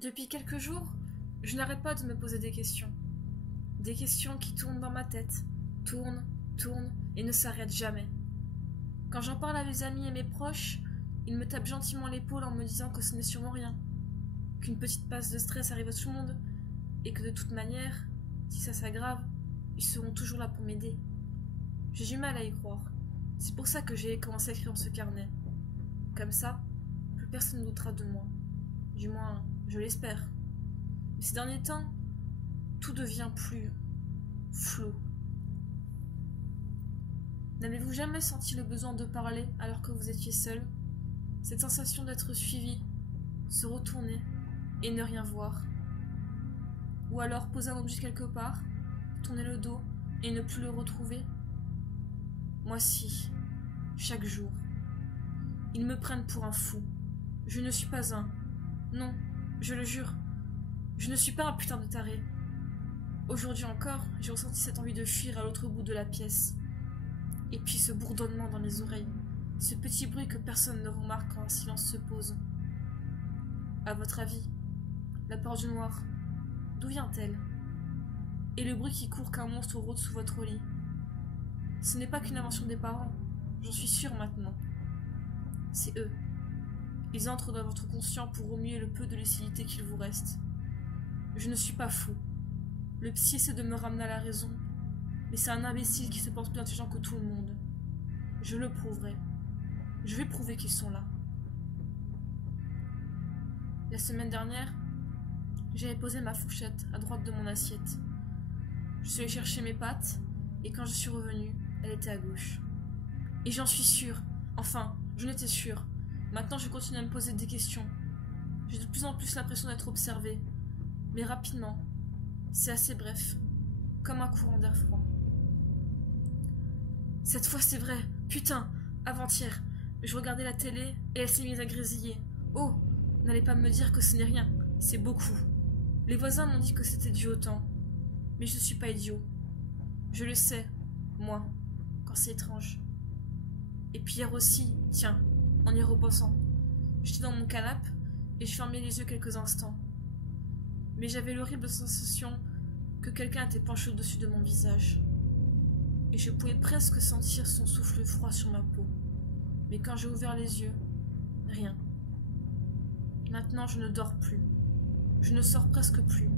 Depuis quelques jours, je n'arrête pas de me poser des questions. Des questions qui tournent dans ma tête, tournent, tournent et ne s'arrêtent jamais. Quand j'en parle à mes amis et mes proches, ils me tapent gentiment l'épaule en me disant que ce n'est sûrement rien, qu'une petite passe de stress arrive à tout le monde, et que de toute manière, si ça s'aggrave, ils seront toujours là pour m'aider. J'ai du mal à y croire. C'est pour ça que j'ai commencé à écrire dans ce carnet. Comme ça, plus personne ne doutera de moi. Du moins, je l'espère. Mais ces derniers temps, tout devient plus flou. N'avez-vous jamais senti le besoin de parler alors que vous étiez seul? Cette sensation d'être suivi, se retourner et ne rien voir. Ou alors poser un objet quelque part, tourner le dos et ne plus le retrouver? Moi si, chaque jour. Ils me prennent pour un fou. Je ne suis pas un. Non, je le jure. Je ne suis pas un putain de taré. Aujourd'hui encore, j'ai ressenti cette envie de fuir à l'autre bout de la pièce. Et puis ce bourdonnement dans les oreilles, ce petit bruit que personne ne remarque quand un silence se pose. À votre avis, la peur du noir, d'où vient-elle? Et le bruit qui court qu'un monstre rôde sous votre lit? Ce n'est pas qu'une invention des parents, j'en suis sûre maintenant. C'est eux. Ils entrent dans votre conscient pour remuer le peu de lucidité qu'il vous reste. Je ne suis pas fou. Le psy essaie de me ramener à la raison, mais c'est un imbécile qui se pense plus intelligent que tout le monde. Je le prouverai. Je vais prouver qu'ils sont là. La semaine dernière, j'avais posé ma fourchette à droite de mon assiette. Je suis allée chercher mes pâtes, et quand je suis revenue, elle était à gauche. Et j'en suis sûre. Enfin, j'en étais sûre. Maintenant, je continue à me poser des questions. J'ai de plus en plus l'impression d'être observée. Mais rapidement. C'est assez bref. Comme un courant d'air froid. Cette fois, c'est vrai. Putain, avant-hier, je regardais la télé et elle s'est mise à grésiller. Oh, n'allez pas me dire que ce n'est rien. C'est beaucoup. Les voisins m'ont dit que c'était dû au temps. Mais je ne suis pas idiot. Je le sais, moi, quand c'est étrange. Et puis hier aussi, tiens, en y repensant, j'étais dans mon canapé et je fermais les yeux quelques instants. Mais j'avais l'horrible sensation que quelqu'un était penché au-dessus de mon visage. Et je pouvais presque sentir son souffle froid sur ma peau. Mais quand j'ai ouvert les yeux, rien. Maintenant, je ne dors plus. Je ne sors presque plus.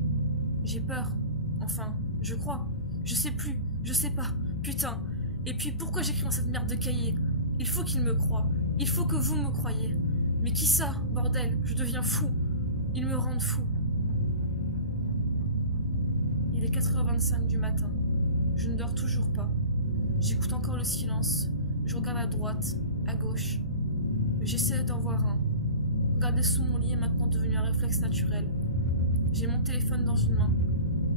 J'ai peur. Enfin, je crois. Je sais plus. Je sais pas. Putain. Et puis pourquoi j'écris dans cette merde de cahier? Il faut qu'il me croie. Il faut que vous me croyiez. Mais qui ça, bordel? Je deviens fou. Ils me rendent fou. Il est 4h25 du matin. Je ne dors toujours pas. J'écoute encore le silence. Je regarde à droite, à gauche. J'essaie d'en voir un. Regarder sous mon lit est maintenant devenu un réflexe naturel. J'ai mon téléphone dans une main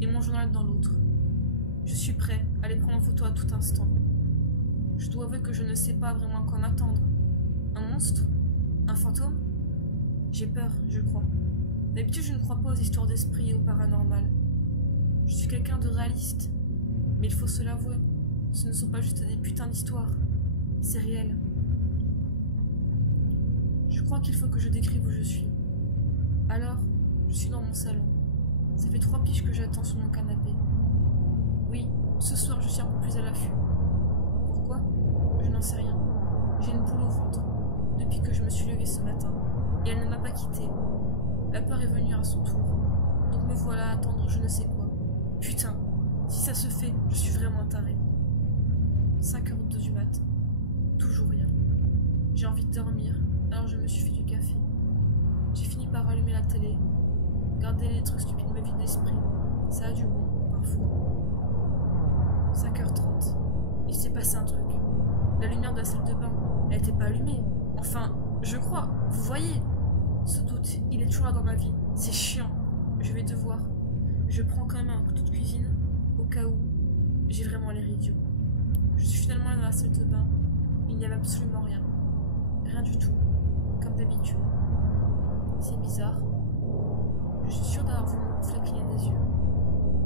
et mon journal dans l'autre. Je suis prêt à les prendre en photo à tout instant. Je dois avouer que je ne sais pas vraiment à quoi m'attendre. Un monstre? Un fantôme? J'ai peur, je crois. D'habitude, je ne crois pas aux histoires d'esprit et au paranormal. Je suis quelqu'un de réaliste. Mais il faut se l'avouer, ce ne sont pas juste des putains d'histoires. C'est réel. Je crois qu'il faut que je décrive où je suis. Alors, je suis dans mon salon. Ça fait 3 piges que j'attends sur mon canapé. Oui, ce soir je suis un peu plus à l'affût. Pourquoi? Je n'en sais rien. J'ai une boule au ventre depuis que je me suis levée ce matin. Et elle ne m'a pas quittée. La peur est venue à son tour. Donc me voilà à attendre je ne sais quoi. Putain, si ça se fait, je suis vraiment taré. 5h02 du mat. Toujours rien. J'ai envie de dormir, alors je me suis fait du café. J'ai fini par allumer la télé. Garder les trucs stupides me vide l'esprit. Ça a du bon, parfois. 5h30. Il s'est passé un truc. La lumière de la salle de bain, elle n'était pas allumée. Enfin, je crois, vous voyez. Ce doute, il est toujours là dans ma vie. C'est chiant. Je vais devoir. Je prends quand même un couteau de cuisine, au cas où j'ai vraiment l'air idiot. Je suis finalement allée dans la salle de bain. Il n'y avait absolument rien. Rien du tout. Comme d'habitude. C'est bizarre. Je suis sûre d'avoir vu mon reflet cligner des yeux.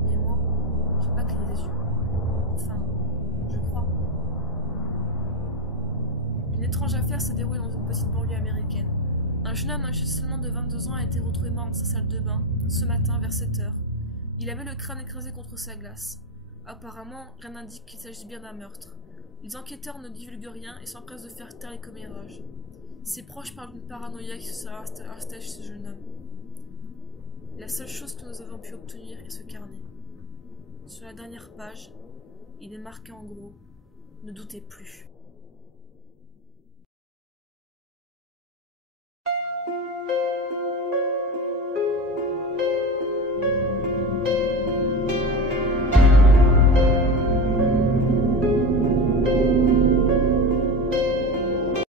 Mais moi, j'ai pas cligné des yeux. Enfin, je crois. Une étrange affaire s'est déroulée dans une petite banlieue américaine. Un jeune homme âgé seulement de 22 ans a été retrouvé mort dans sa salle de bain, ce matin vers 7 heures. Il avait le crâne écrasé contre sa glace. Apparemment, rien n'indique qu'il s'agisse bien d'un meurtre. Les enquêteurs ne divulguent rien et s'empressent de faire taire les commérages. Ses proches parlent d'une paranoïa qui se serait installée chez ce jeune homme. La seule chose que nous avons pu obtenir est ce carnet. Sur la dernière page, il est marqué en gros « Ne doutez plus ».